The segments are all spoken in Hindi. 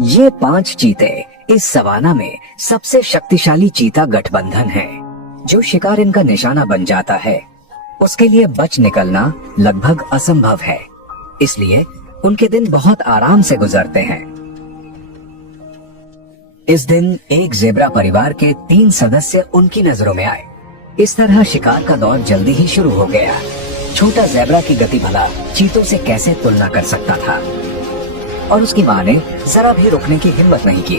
ये 5 चीते इस सवाना में सबसे शक्तिशाली चीता गठबंधन है। जो शिकार इनका निशाना बन जाता है उसके लिए बच निकलना लगभग असंभव है, इसलिए उनके दिन बहुत आराम से गुजरते हैं। इस दिन एक ज़ेब्रा परिवार के 3 सदस्य उनकी नजरों में आए। इस तरह शिकार का दौर जल्दी ही शुरू हो गया। छोटा ज़ेब्रा की गति भला चीतों से कैसे तुलना कर सकता था, और उसकी माँ ने जरा भी रुकने की हिम्मत नहीं की।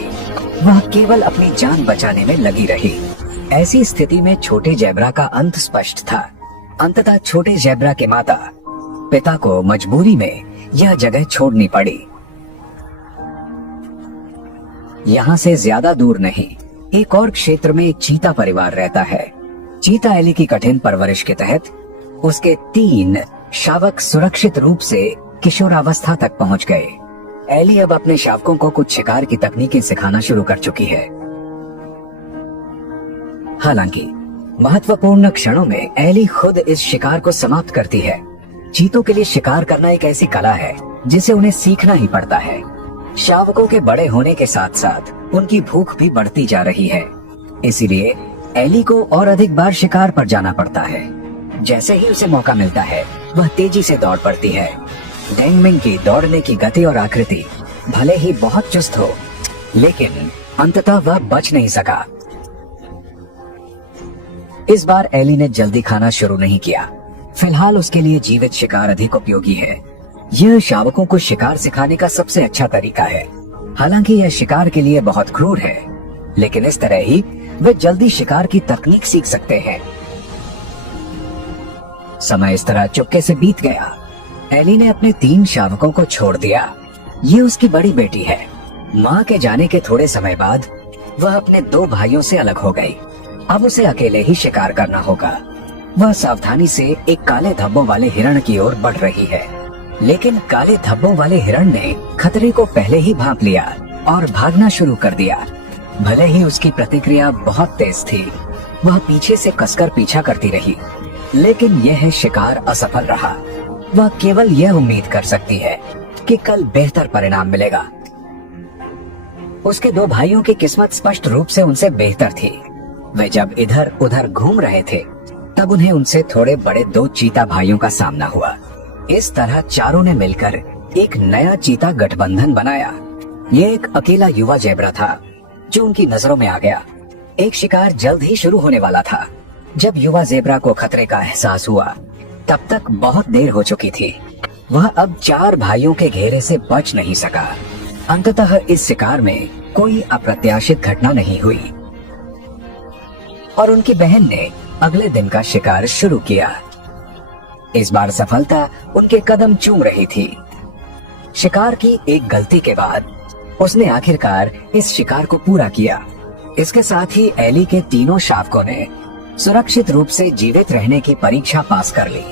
वह केवल अपनी जान बचाने में लगी रही। ऐसी स्थिति में छोटे ज़ेब्रा का अंत स्पष्ट था। अंततः छोटे ज़ेब्रा के माता पिता को मजबूरी में यह जगह छोड़नी पड़ी। यहाँ से ज्यादा दूर नहीं, एक और क्षेत्र में एक चीता परिवार रहता है। चीता एली की कठिन परवरिश के तहत उसके 3 शावक सुरक्षित रूप से किशोरावस्था तक पहुंच गए। एली अब अपने शावकों को कुछ शिकार की तकनीकें सिखाना शुरू कर चुकी है। हालांकि महत्वपूर्ण क्षणों में एली खुद इस शिकार को समाप्त करती है। चीतों के लिए शिकार करना एक ऐसी कला है जिसे उन्हें सीखना ही पड़ता है। शावकों के बड़े होने के साथ साथ उनकी भूख भी बढ़ती जा रही है, इसीलिए एली को और अधिक बार शिकार पर जाना पड़ता है। जैसे ही उसे मौका मिलता है वह तेजी से दौड़ पड़ती है। डेंगमिंग की दौड़ने की गति और आकृति भले ही बहुत चुस्त हो, लेकिन अंततः वह बच नहीं सका। इस बार एली ने जल्दी खाना शुरू नहीं किया। फिलहाल उसके लिए जीवित शिकार अधिक उपयोगी है। यह शावकों को शिकार सिखाने का सबसे अच्छा तरीका है। हालांकि यह शिकार के लिए बहुत क्रूर है, लेकिन इस तरह ही वे जल्दी शिकार की तकनीक सीख सकते हैं। समय इस तरह चुपके से बीत गया। एली ने अपने 3 शावकों को छोड़ दिया। ये उसकी बड़ी बेटी है। माँ के जाने के थोड़े समय बाद वह अपने 2 भाइयों से अलग हो गई। अब उसे अकेले ही शिकार करना होगा। वह सावधानी से एक काले धब्बों वाले हिरण की ओर बढ़ रही है, लेकिन काले धब्बों वाले हिरण ने खतरे को पहले ही भांप लिया और भागना शुरू कर दिया। भले ही उसकी प्रतिक्रिया बहुत तेज थी, वह पीछे से कसकर पीछा करती रही, लेकिन यह शिकार असफल रहा। वह केवल यह उम्मीद कर सकती है कि कल बेहतर परिणाम मिलेगा। उसके 2 भाइयों की किस्मत स्पष्ट रूप से उनसे बेहतर थी। वे जब इधर उधर घूम रहे थे तब उन्हें उनसे थोड़े बड़े 2 चीता भाइयों का सामना हुआ। इस तरह चारों ने मिलकर एक नया चीता गठबंधन बनाया। ये एक अकेला युवा ज़ेब्रा था जो उनकी नजरों में आ गया। एक शिकार जल्द ही शुरू होने वाला था। जब युवा ज़ेब्रा को खतरे का एहसास हुआ तब तक बहुत देर हो चुकी थी। वह अब 4 भाइयों के घेरे से बच नहीं सका। अंततः इस शिकार में कोई अप्रत्याशित घटना नहीं हुई और उनकी बहन ने अगले दिन का शिकार शुरू किया। इस बार सफलता उनके कदम चूम रही थी। शिकार की एक गलती के बाद उसने आखिरकार इस शिकार को पूरा किया। इसके साथ ही एली के तीनों शावकों ने सुरक्षित रूप से जीवित रहने की परीक्षा पास कर ली।